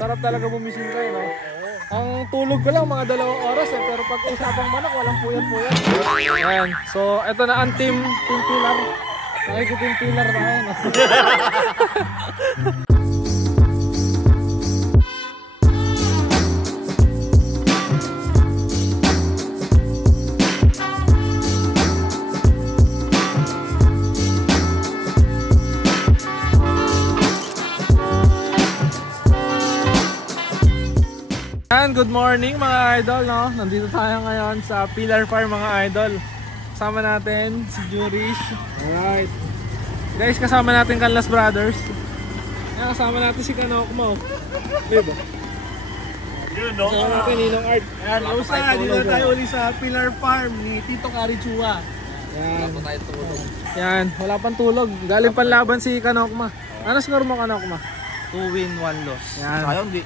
Sarap talaga bumisita eh, no? Ang tulog ko lang mga 2 oras eh, pero pag usapang manok, walang puyat-puyat. Ayan, so eto na ang team pillar. Nakikiteam pillar tayo, no? Good morning mga idol, no? Nandito tayo ngayon sa Pillar Farm mga idol. Kasama natin si Jurish. Alright. Guys, kasama natin Canlas Brothers. Ayan, kasama natin si Kanokmo. Diba? Yun, no? Kasama natin Ninong Art. Ayan, kamusta? Dito na tayo uli sa Pillar Farm ni Tito Carichua. Ayan. Wala pa tayo tulog. Ayan, wala pang tulog. Galing panlaban si Kanokma. Ano score mo Kanokma? 2 win, 1 loss. Ayan.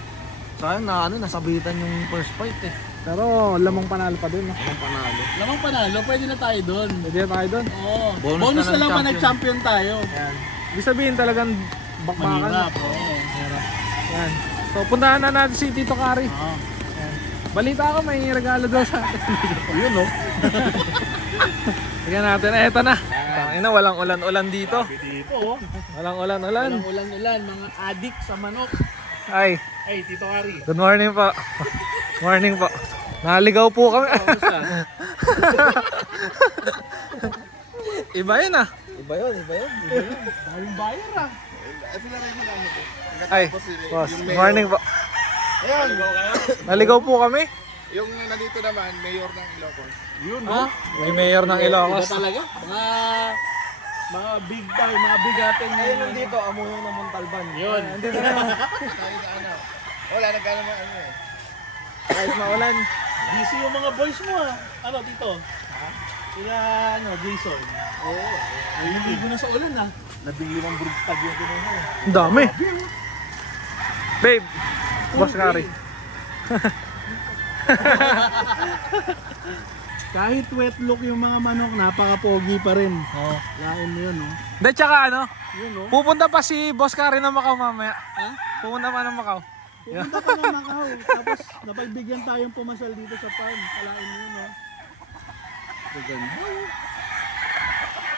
Sayang na nasabitan yung first fight eh. Pero lamang panalo pa dun, no? Lamang panalo, pwede na tayo dun. Pwede na tayo dun? Oo. Bonus na lang pa nag-champion tayo. Yan. Ibig sabihin talagang bakbakan. Mahirap, oo. Yan. So puntahan na natin si Tito Cari. Yan. Balita ko may regalo daw sa atin. Yun, no? Tignan natin. Eto na. Tangina, walang ulan-ulan dito. Walang ulan-ulan. Walang ulan-ulan, mga adik sa manok. Ay. Hey, Tito Cari. Good morning po. Morning po. Naligaw po kami. Iba yun ah. Iba yun. Daming buyer ah. Ay, boss. Morning po. Ayan. Naligaw po kami. Yung nandito naman, mayor ng Ilocos. Yun, no? May mayor ng Ilocos. Iba talaga. Mga big time, mga bigatin. Ayun nandito, Amuyong ng Montalban. Yun. Andito na. Tayo sa ano. Wala, nagkano mo ano eh. Kahit maulan. Busy yung mga boys mo ah. Ano, Tito? Sila, Jason. Oo. Ay, hindi ko na sa ulan ah. Nabili ng broodstag yung kinuha. Ang dami. Babe. Boss Cari. Kahit wet look yung mga manok, napaka-pogi pa rin. Oo. Lain mo yun, no? Hindi, tsaka ano? Yun, no? Pupunta pa si Boss Cari ng Macau mamaya. Ha? Pupunta pa ng Macau. Pupunta pa ng Macau. Tapos, napagbigyan tayong pumasal dito sa farm. Kalain mo yun, no?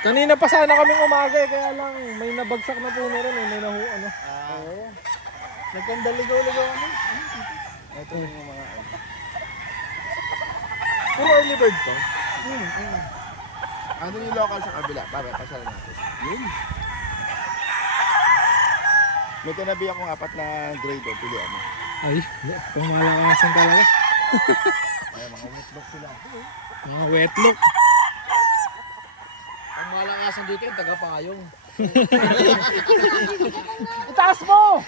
Kanina pa sana kaming umaga eh, kaya lang may nabagsak na puno rin eh, may ano. Oo. Nagkandaligaw-ligaw ano? Ito yung mga... Puro early bird to. Ano yung local sa kabila? Para pasalan natin. Yun. May tinabi akong 4 na grade o pilihan mo. Ay, pang malakasan talaga. Ay, mga wetlock sila. Mga wet look. Ang malakasan dito yung taga-payong. Itaas mo!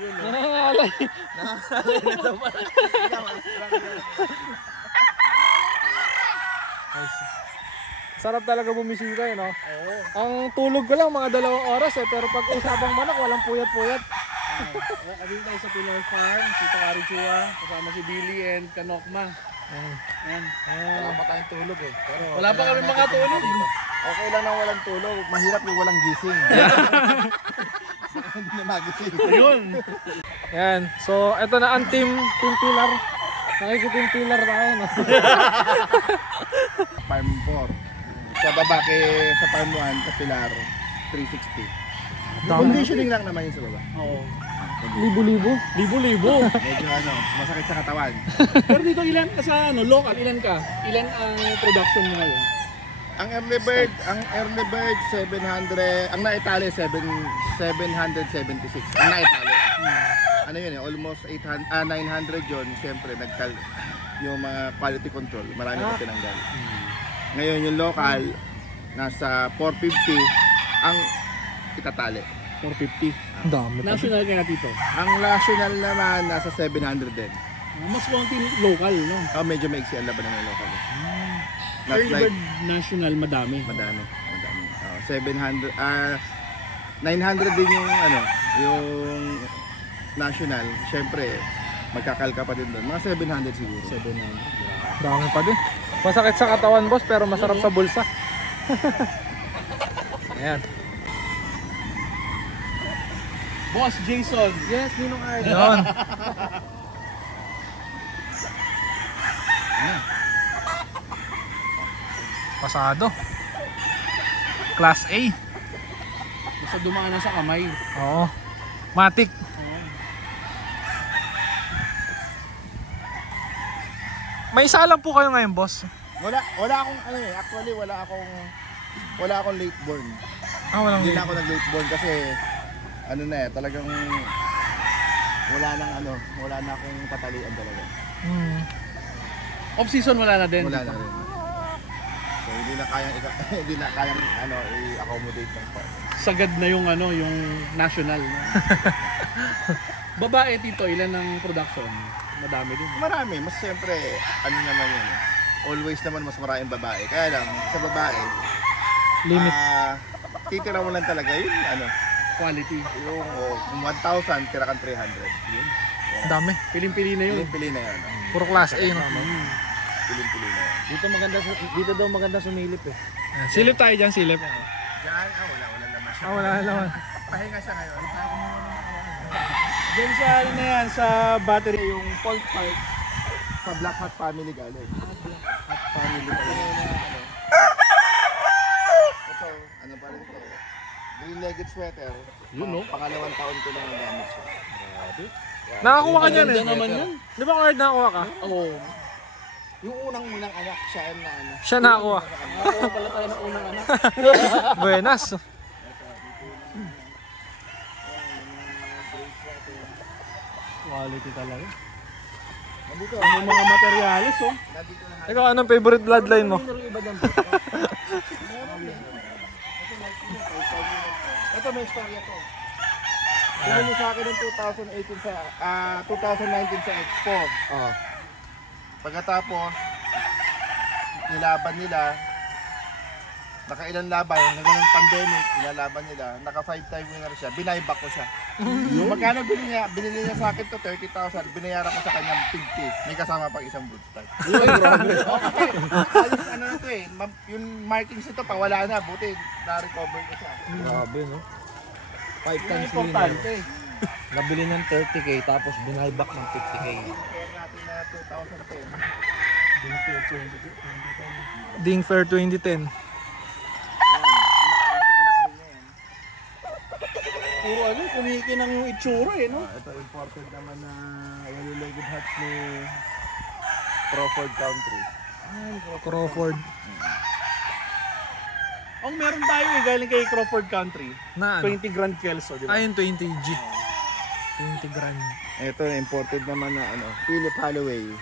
Nangangalay. Sarap talaga bumisita eh, no? Oo. Ang tulog ko lang mga 2 oras eh, pero pag usapang manok, walang puyat-puyat. Dito tayo sa Pillar Farm, Tito Carichua, kasama si Billy and Kanokma. Ayan. Wala pa tayong tulog eh. Pero Wala pa kami makatulog. Okay lang na walang tulog. Mahirap yung walang gising. Hindi na magising. Ayun. Yan. So, eto na ang team pillar. Nakikiteam pillar tayo, no? Farm 4. Sa baba sa Farm 1, sa Pilar, 360. Conditioning lang naman yun sa baba. Oo. Libo-libo. Libo-libo. Medyo masakit sa katawan. Pero dito ilan ka sa local, ilan ka? Ilan ang production mo ngayon? Ang early bird 700, ang naitali 776. Ang naitali. Ano yun eh, almost 900 yun. Siyempre yung mga quality control, marami na tinanggal. Ngayon yung local nasa 450 ang itatali. 450. Dami pa. National kaya dito. Ang national naman nasa 700 din. Mas konti local, no? Medyo maiksi ang laban ng local. Not Early like bird national, madami. madami. 700 900 din yung national. Syempre magkakalka pa din doon. Mga 700 siguro. 700. Dami pa din. Masakit sa katawan, boss, pero masarap sa bulsa. Ayan. Boss Jason. Yes, Ninong Art. Yun. Pasado. Class A. Basta dumaan na sa kamay. Oo. Matic. May isa lang po kayo ngayon, boss. Wala akong ano eh, actually wala akong late born. Walang Hindi na ako nag-late born kasi ano na eh, talagang wala na akong tatalian talaga. Off season wala na din. Wala na rin. So hindi na kayang i-accommodate ng part. Sagad na yung yung national. No? Babae tito, ilan ang production? Madami din. Marami, mas siyempre ano naman yun eh. Always naman mas maraming babae. Kaya lang sa babae limit. Titira mo lang talaga yun Quality. yung 1,000 tira kang 300. Yun. Dami. Piling-pili na yun. Pili na yun. Puro class A, no? Pili na yun. Dito daw maganda sumilip eh. Silip tayo dyan, silip. Diyan, wala naman siya. Wala naman. Pahinga siya ngayon. Diyan sa na yan, sa battery. Yung fault part sa Black Hat family galing. Hat family galing. Ito, ano pa rin ito? Green-legged sweater. Yun, no? Pangalawang taon ko lang ang gamit siya. Nakakuha ka dyan eh. Ganda naman yan. Di ba Card nakakuha ka? Oo. Yung unang anak siya na Siya nakakuha. Nakakuha pala tayo ng unang anak. Buenas. Quality talaga. nandito. May mga materyales, oh. Nandito na. Ikaw, anong favorite bloodline mo? Ito may istorya to. Pinili sa akin ng 2018 sa 2019 sa Expo. Pagkatapos nilaban nila, nakailan laban, hanggang ng pandemic, nilalaban nila, naka 5-time winner siya, binayback ko siya. Yung magkano binili niya sa akin to 30,000, binayaran ko sa kanyang 50, may kasama pang isang boot start. Okay, alis ano na to eh, yung markings ito pa wala na, buti na-recover ko siya. Grabe, no? 5 Yung times importante, winner. Nabili ng 30k tapos binayback ng 50k. compare natin na 2010. Ding Fair 2010. Puro kumikinang yung itsura eh, no? Ito imported naman na yellow-legged hats ni Crawford Country. Crawford. Ang meron tayo eh, galing kay Crawford Country. Na ano? 20 Grand Kelso, di ba? Ayun, 20G. 20 grand. Ito imported naman na Philip Holloway.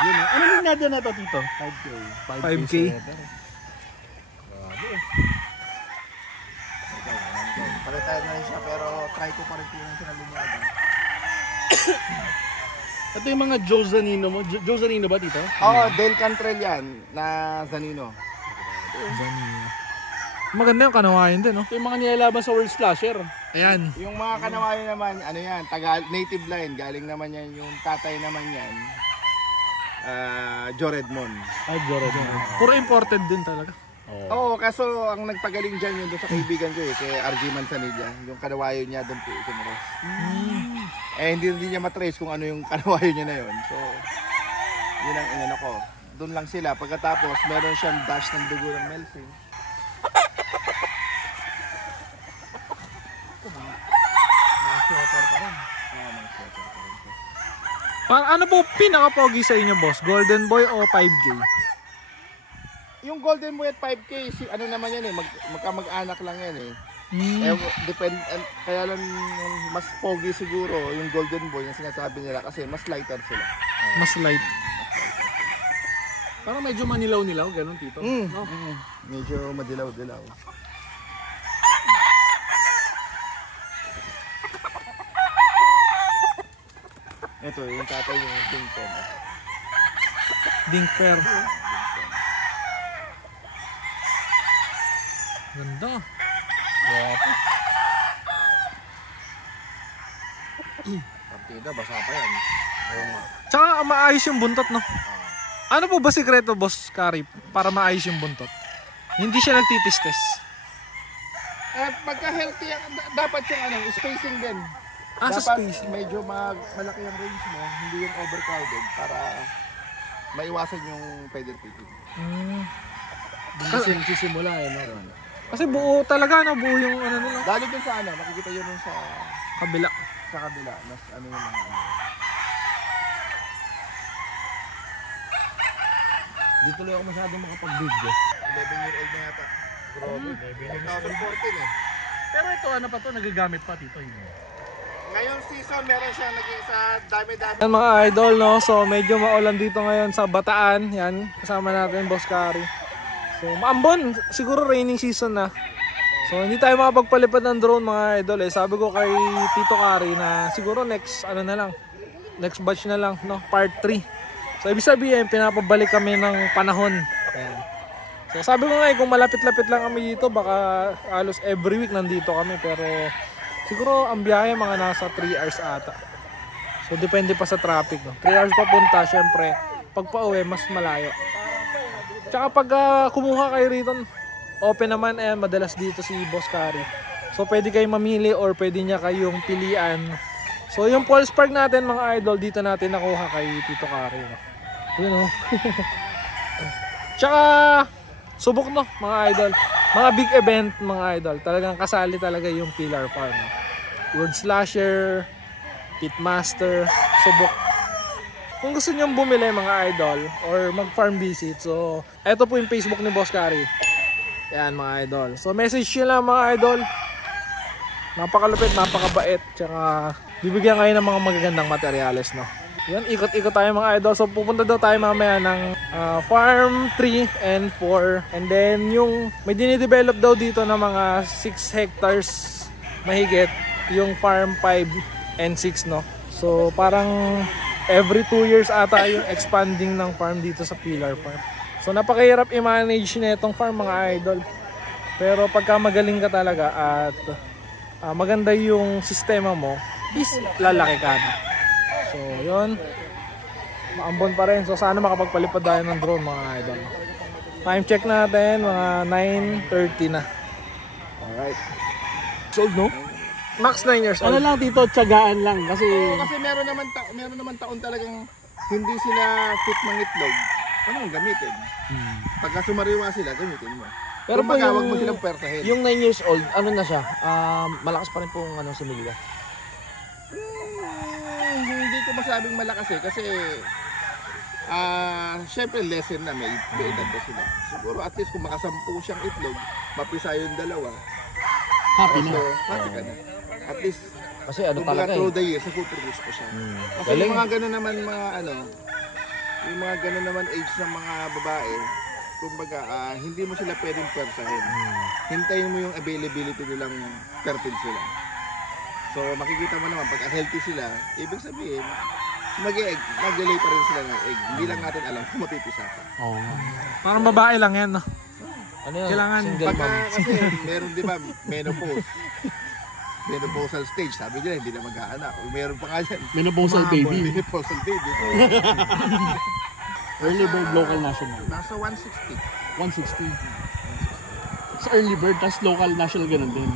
Yun, ano yung nada na to, Tito? 5K. 5K. Palitan na rin siya pero try ko pa rin kung siya na lumaban. Ito yung mga Joe Zanino mo. Joe Zanino ba, Tito? Dale Cantrell yan na Zanino. Maganda yung kanawayan din, no? Ito yung mga nilalaban sa World Splasher. Ayan. Yung mga kanawayo naman, yan, native line. Galing naman yan, yung tatay naman yan. Joe Redmond. Ay, Jordan. Puro imported din talaga. Oo, kaso ang nagpagaling dyan yun doon sa kaibigan ko kay RG Manzanilla. Yung kanawayo niya doon po itinros. Hindi niya matrace kung ano yung kanawayo niya na yun. So, yun ang inano ko. Doon lang sila. Pagkatapos, meron siyang dash ng dugo ng Melsing. Ano po pinaka-pogi sa inyo, boss? Golden Boy o 5K? Yung Golden Boy at 5K, ano naman yan magkamag-anak lang yan kaya lang mas pogi siguro yung Golden Boy yung sinasabi nila kasi mas lighter sila. Mas light. Parang medyo manilaw-nilaw, ganun, Tito. No? Medyo madilaw-dilaw. Ito yung tatay yung Ding Fair. Ding Fair. Ganda. Partida, basa pa yan. Tsaka maayos yung buntot, no? Ano po ba sikreto, boss Kari, para maayos yung buntot? Hindi siya nagtitistes. pagka healthy, dapat yung spacing din. Sa Dapat space. medyo malaki ang range mo, hindi yung overcrowded para maiwasan yung pedal picking. Kasi sisimula no? Kasi buo talaga, no? Buo yung ano nila. Lalo din sa makikita yun nun sa Kabila. kabila, mas yung mga Di tuloy ako masyadong makapag-video. 11-year-old na yata. Grabe, 2014 eh. Pero ito, ano pa to, nagagamit pa dito yun. Ngayong season, meron siya naging sa dami-dami. Yan mga idol, no? So medyo maulan dito ngayon sa Bataan. Yan, kasama natin Boss Kari. So maambon, siguro raining season na. So hindi tayo makapagpalipad ng drone mga idol eh. Sabi ko kay Tito Kari na siguro next next batch na lang, no? Part 3. So ibig sabihin pinapabalik kami ng panahon. Ayan. So sabi ko nga kung malapit-lapit lang kami dito baka halos every week nandito kami, pero siguro ang biyahe mga nasa 3 hours ata. So depende pa sa traffic, no? 3 hours papunta, syempre pag pauwi mas malayo. Tsaka pag kumuha kayo rito, open naman, madalas dito si Boss Kari. So pwede kayong mamili or pwede niya kayong pilian. So yung Pulse Park natin mga idol, dito natin nakuha kay Tito Kari, no? Yun, no? Tsaka subok, no, mga idol. Mga big event mga idol, talagang kasali talaga yung Pillar Farm, no? Word Slasher, Pitmaster, subok. Kung gusto nyo bumili mga idol or mag-farm visit, so eto po yung Facebook ni Boss Kari. Yan mga idol. So message nyo lang mga idol. Napakalupit, napakabait. Tsaka bibigyan kayo ng mga magagandang materyales, no? Yan, ikot-ikot tayo mga idol. So pupunta daw tayo mamaya ng Farm 3 and 4. And then yung may dinidevelop daw dito na mga 6 hectares mahigit. Yung Farm 5 and 6, no? So parang every 2 years ata yung expanding ng farm dito sa Pillar Farm. So napakahirap i-manage na itong farm mga idol. Pero pagka magaling ka talaga at maganda yung sistema mo, is lalaki ka na. So yun, maambon pa rin. So sana makapagpalipad tayo ng drone mga idol. Time check natin, mga 9:30 na. Alright. Sold, no? Max 9 years old. Ano lang dito, tiyagaan lang kasi Kasi meron naman taon talagang hindi sila fit mangitlog. Ano gamitin? Pagka sumariwa sila, gamitin mo. Pero Kumbaga, po wag mo silang persahin. yung 9 years old, ano na siya? Malakas pa rin pong si Miguel. Hindi ko masabing malakas eh kasi syempre lesson na may edad na sila. Siguro at least kung makasampu siyang itlog, mapisa yung dalawa. happy na. So, happy ka na. At least Kasi ano kumbaga talaga through the years, nagpuproduce pa siya. Kasi Galing. yung mga gano'n naman yung mga gano'n naman age ng mga babae, kumbaga hindi mo sila pwedeng persahin. Hintayin mo yung availability nilang fertile sila. So makikita mo naman pag healthy sila, ibig sabihin mag-egg, mag-lay pa rin sila ng egg. Hindi lang natin alam kung mapipisa pa. Oo. Parang babae lang yan, no? Ano yun? Kailangan Single Pagka mom. kasi meron di ba menopausal stage, sabi nila hindi na mag-aanak. Meron pa nga dyan. Menopausal baby. Menopausal baby. So, Early bird, local, national. nasa 160. 160. Sa early bird, tas local, national, ganun din.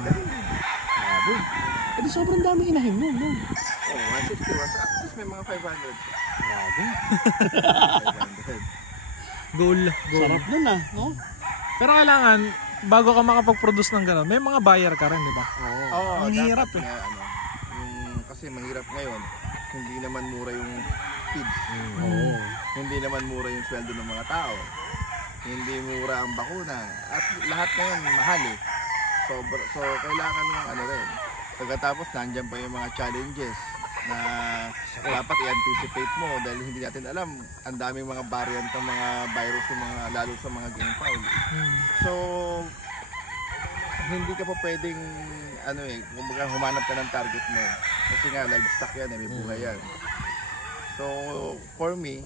Eh, sobrang dami inahin nun, no? Oh, 160 was at least may mga 500. Grabe. 500. goal. Sarap nun ah, no? Pero kailangan, bago ka makapag-produce ng gano'n, may mga buyer ka rin, di ba? Oo, Ang dapat hirap eh. na, kasi mahirap ngayon. Hindi naman mura yung feeds. Oo. Hindi naman mura yung sweldo ng mga tao. Hindi mura ang bakuna. At lahat ngayon mahal eh. So kailangan ng rin. Pagkatapos nandiyan pa yung mga challenges na dapat i-anticipate mo dahil hindi natin alam ang daming mga variant ng mga virus lalo sa mga game fowl. So hindi ka pa pwedeng kumbaga humanap ka ng target mo kasi nga livestock yan may buhay yan. So for me,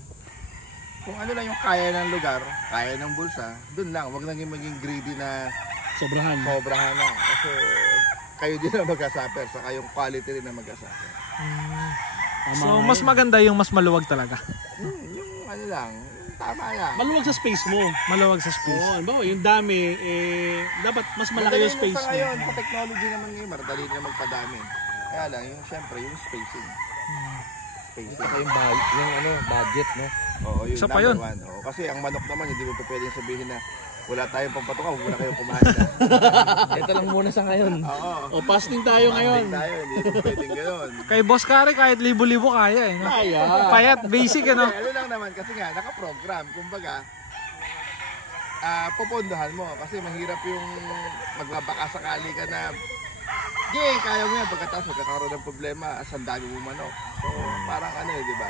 kung ano lang yung kaya ng lugar, kaya ng bulsa, dun lang, wag nang maging greedy na Sobrahan. sobrahan na kasi kayo din na mag-asuffer saka yung quality rin na mag-asuffer. So, mas maganda yung mas maluwag talaga. Yung lang, tama na. Maluwag sa space mo. Maluwag sa space. Oo, ano ba, yung dami, dapat mas malaki yung space sa mo. ngayon, sa technology naman ngayon, madali na magpadami. Kaya lang, yung syempre, yung spacing. Spacing. Saka yung, budget, no? Oo, yung Isa pa number yun. one. Oo, kasi ang manok naman, hindi mo pa pwedeng sabihin na wala tayong pampatukaw, wala kayong kumain na. Ito lang muna sa ngayon. Oo. O, fasting tayo ngayon. Tayo, hindi po pwedeng gano'n. Kay Boss Kari, kahit libo-libo kaya eh. No? Kaya. Payat, basic ano. Ano lang naman, kasi nga, nakaprogram. Kumbaga, pupondohan mo. Kasi mahirap yung magbabakasakali ka na, kaya mo yan. Pagkatapos, magkakaroon ng problema, sandali mo manok. So, parang ano eh, di ba?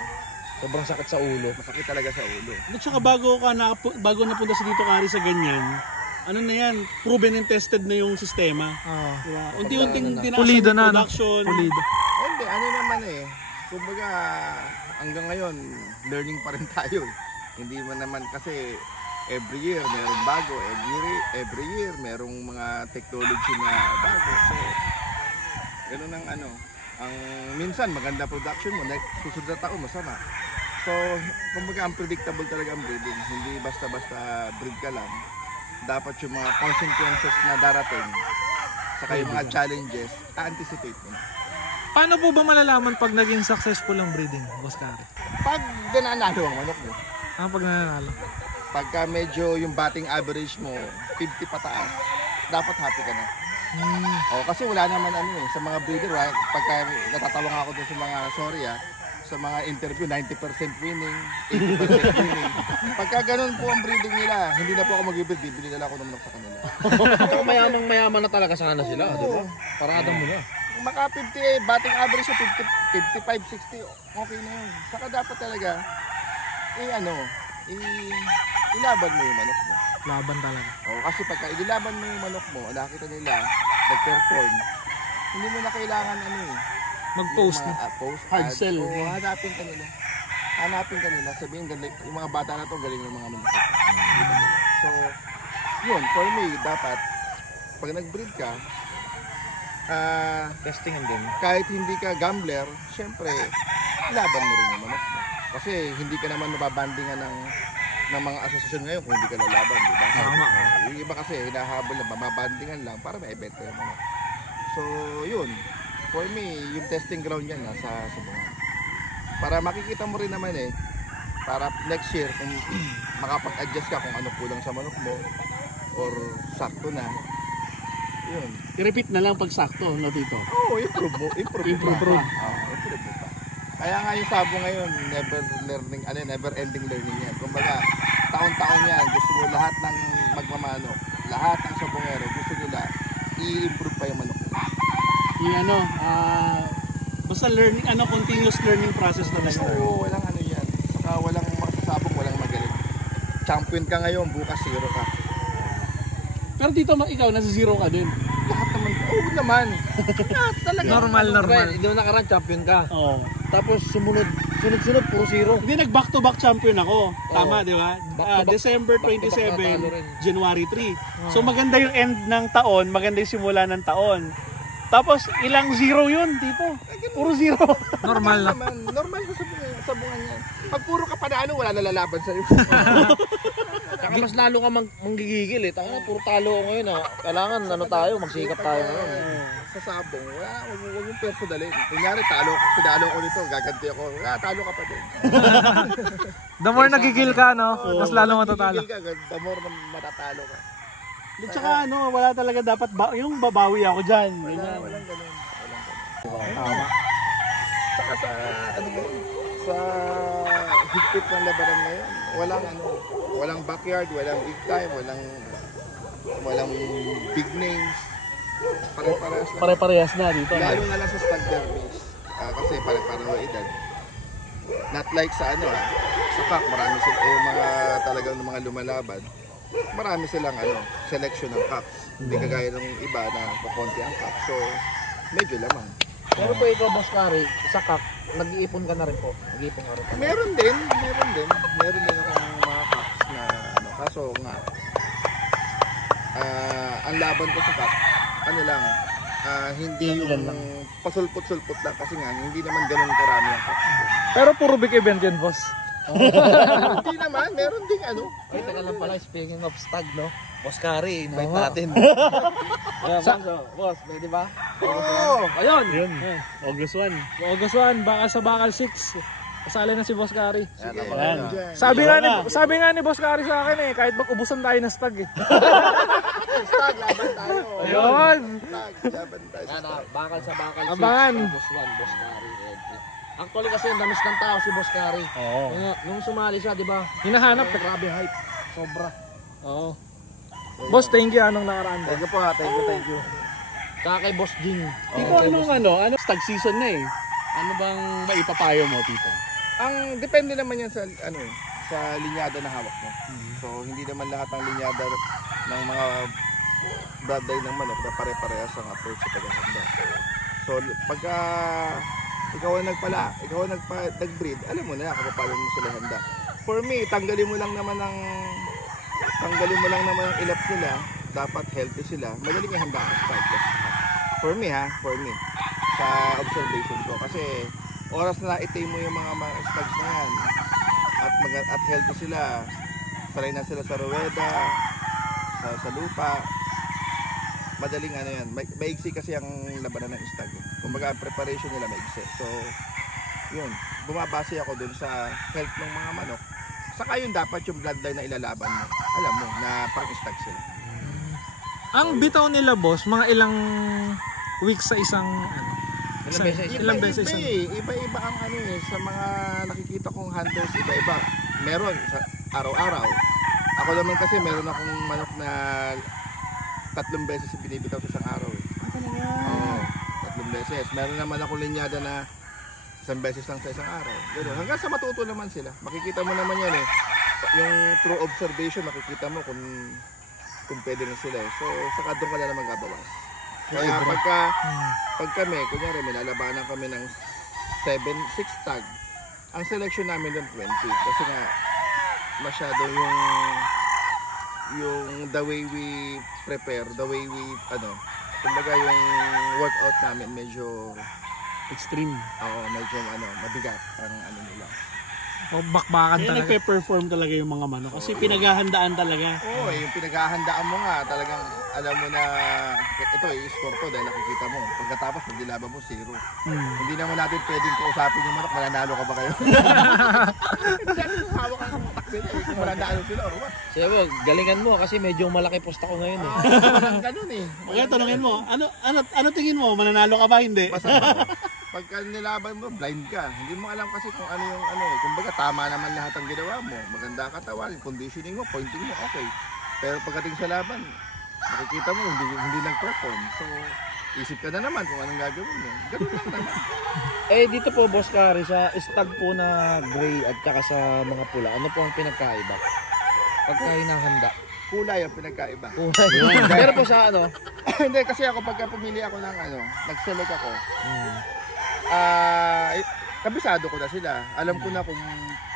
Sobrang sakit sa ulo. Masakit talaga sa ulo. At saka bago napunta sa dito Kari sa ganyan, ano na yan, proven and tested na yung sistema. Oo. Diba? Unti-unting tinaas Pulido ang na, no? production. Pulido. Hindi, ano naman eh. Kumbaga, hanggang ngayon, learning pa rin tayo. Hindi mo naman kasi every year merong bago. Every year merong mga technology na bago. So, ganun ang ano. Ang minsan maganda production mo, next susunod na taon masama. So, kumbaga unpredictable talaga ang breeding. Hindi basta-basta breed ka lang. Dapat yung mga consequences na darating, saka yung mga challenges, anticipate mo na. Paano po ba malalaman pag naging successful ang breeding, Boss Kari? Pag nananalo ang manok mo, Pag nananalo? pagka medyo yung batting average mo 50 pataas, dapat happy ka na. Kasi wala naman ano eh, sa mga breeder, pagka natatalong ako doon sa mga sa mga interview, 90% winning, 80% winning. Pagka ganun po ang breeding nila, hindi na po ako mag-breed, bibili na lang ako ng manok sa kanila. Saka mayaman na talaga sana sila, di ba? Parada mo na. Kung maka 50, batting average sa 55, 60, okay na yun. Saka dapat talaga, ilaban mo yung manok mo. Laban talaga. Kasi pagka ilaban mo yung manok mo, nakita nila, nag-perform, hindi mo na kailangan Mag-post na. Post Hard ads. sell. Hanapin ka nila. Sabihin, yung mga bata na to, galing ng mga manok. So, yun, for me, dapat, pag nag-breed ka, Testingan din. kahit hindi ka gambler, syempre, laban mo rin yung manok mo. Kasi hindi ka naman mababandingan ng mga asosasyon ngayon kung hindi ka lalaban, di ba? Tama. Yung iba kasi, hinahabol na mababandingan lang para may event yung manok. So, yun. For me, yung testing ground yan nasa Sabungan. Para makikita mo rin naman para next year, kung makapag-adjust ka kung ano kulang sa manok mo, or sakto na, yun. I-repeat na lang pag sakto, no, Tito? Improve mo pa. Kaya nga yung Sabo ngayon, never ending learning yan. Kumbaga, taon-taon yan, gusto mo lahat ng magmamano, lahat ng Sabongero, gusto nila i-improve pa yung manok. Yung basta learning, continuous learning process na lang. Oo, walang ano yan. Saka walang masasabog, walang magaling. Champion ka ngayon, bukas zero ka. Pero Tito, ikaw, nasa zero ka din. Lahat naman, naman. Lahat talaga. Normal. Hindi mo nakaraan, champion ka. Oo. Tapos sunod-sunod, puro zero. Hindi, nag-back-to-back champion ako. Tama, di ba? Back-to-back- December back-to-back 27, natalo rin. January 3. So maganda yung end ng taon, maganda yung simula ng taon. Tapos ilang zero yun, Tito? Puro zero. Normal na. Normal sa sabungan yan. Pag puro ka panalo, wala nalalaban sa'yo. Saka mas lalo ka manggigigil eh. Tanga na, puro talo ako ngayon ah. Kailangan tayo, magsikap tayo ngayon. Sa sabong, huwag yung perso dalhin. Kunyari, pinalo ko nito, gaganti ako. Talo ka pa din. The more nagigil ka, no? Mas lalo matatalo. Gigil ka, the more na matatalo ka. At saka wala talaga dapat yung babawi ako dyan. Walang ganun. Tama. Saka sa higpit ng labanan ngayon, walang backyard, walang big time, walang big names. Pare-parehas lang. Pare-parehas na dito. Lalo na lang sa stag derbies. Kasi pare-pareho edad. Not like sa sa CAC, marami sila yung mga talagang mga lumalaban. Marami silang selection ng CACs. Hindi kagaya ng iba na kukonti ang CAC. So, medyo lamang. Pero po ikaw, Boss Kari, sa CAC, nag-iipon ka na rin po. Nag-iipon ka rin po. Meron din akong mga CACs na kaso nga ang laban ko sa CAC hindi yung pasulpot-sulpot lang kasi nga hindi naman ganun karami ang CAC. Pero puro big event yan, Boss. Hindi naman, meron ding ano. Ay, teka lang pala, speaking of stag, no? Boss Kari, invite natin. Boss, pwede ba? Oo. Ayun. Yun. August 1. August 1, bakal sa bakal 6. Kasali na si Boss Kari. Sige, Ayan. dyan. Sabi nga ni Boss Kari sa akin kahit mag-ubusan tayo ng stag eh. Stag, laban tayo. Ayun. Stag, laban tayo. sa Yan stag. bakal sa bakal. Abangan. Boss 1, Boss Kari. Actually kasi ang damis ng tao si Boss Kari. Oo. Nung sumali siya, di ba? Hinahanap. Grabe hype. Sobra. Oo. Boss, thank you. Anong nakaraan ba? Thank you po ha, thank you. Saka kay Boss Jing. Tito, ano, stag season na eh. Ano bang maipapayo mo, Tito? Ang depende naman yan sa ano sa linyada na hawak mo. So hindi naman lahat ng linyada ng mga bloodline ng manok na pare-parehas ang approach sa paghahanda. So pagka ikaw ang nag-breed, alam mo na kung paano mo sila handa. For me, tanggalin mo lang naman ang ilap nila, dapat healthy sila. Madaling ihanda ang start. For me sa observation ko kasi oras na itay mo yung mga stags na yan at healthy sila, sanay na sila sa ruweda, sa lupa, madaling ano yan, maigsi kasi ang labanan ng stag. Kumbaga ang preparation nila maigsi. So yun, bumabase ako dun sa health ng mga manok. Saka yun dapat yung bloodline na ilalaban mo, alam mo na pang stag sila. Ang bitaw nila, boss, mga ilang weeks sa isang ilang beses Iba-iba ang ano eh, sa mga nakikita kong hunters, iba-iba. Meron sa araw-araw. Ako naman kasi meron akong manok na 3 beses binibitaw sa isang araw eh. Oo, 3 beses. Meron naman akong linyada na 1 beses lang sa isang araw. Ganun. Hanggang sa matuto naman sila. Makikita mo naman yan eh. Yung true observation, makikita mo kung pwede na sila eh. So, saka doon ka na naman gabawas. Kaya pag kami, kunyari may lalabanan kami ng 6 tag, ang selection namin doon 20 kasi nga masyado yung the way we prepare, the way we kumbaga yung workout namin medyo Extreme. medyo mabigat ang nila. O bakbakan Kaya talaga. nagpe-perform talaga yung mga manok kasi pinaghahandaan talaga. Oo, yung pinaghahandaan mo nga, talagang alam mo na ito i-score to dahil nakikita mo. Pagkatapos magdilaban mo 0. Hindi naman natin pwedeng kausapin yung manok, mananalo ka ba kayo? Hindi hawak ang utak nila eh, kung mananalo sila or what? Sige, galingan mo kasi medyo malaki posta ko ngayon eh. Walang ganun eh. Kaya tanungin mo, ano tingin mo? Mananalo ka ba? Hindi. Basta pagka nilaban mo, blind ka. Hindi mo alam kasi kung ano yung kumbaga tama naman lahat ang ginawa mo. Maganda katawan, conditioning mo, pointing mo, okay. Pero pagdating sa laban, makikita mo hindi nag-perform. So, isip ka na naman kung anong gagawin mo. Ganun lang naman. Dito po, Boss Kari, sa stag po na gray at saka sa mga pula, ano po ang pinagkaiba? Pagka hinahanda. Kulay ang pinagkaiba. Pero po sa Hindi, kasi ako pagka pumili ako ng nag-select ako, kabisado ko na sila. Alam ko na kung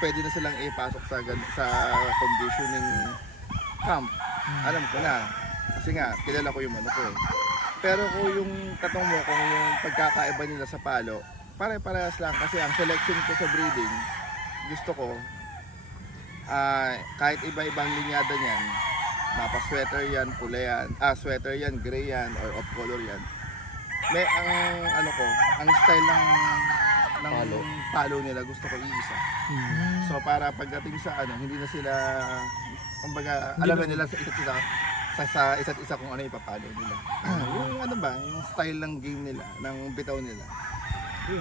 pwede na silang ipasok sa conditioning camp. Alam ko na. Kasi nga, kilala ko yung manok ko eh. Pero kung yung tatong mo, kung yung pagkakaiba nila sa palo, pare-parehas lang. Kasi ang selection ko sa breeding, gusto ko, kahit iba-ibang linyada niyan, mapa-sweater yan, pula yan, sweater yan, gray yan, or off-color yan. May ang style ng palo nila gusto ko iisa. So para pagdating sa hindi na sila kumbaga alam na nila sa isa't isa kung ano ipapalo nila. Yung yung style ng game nila, ng bitaw nila.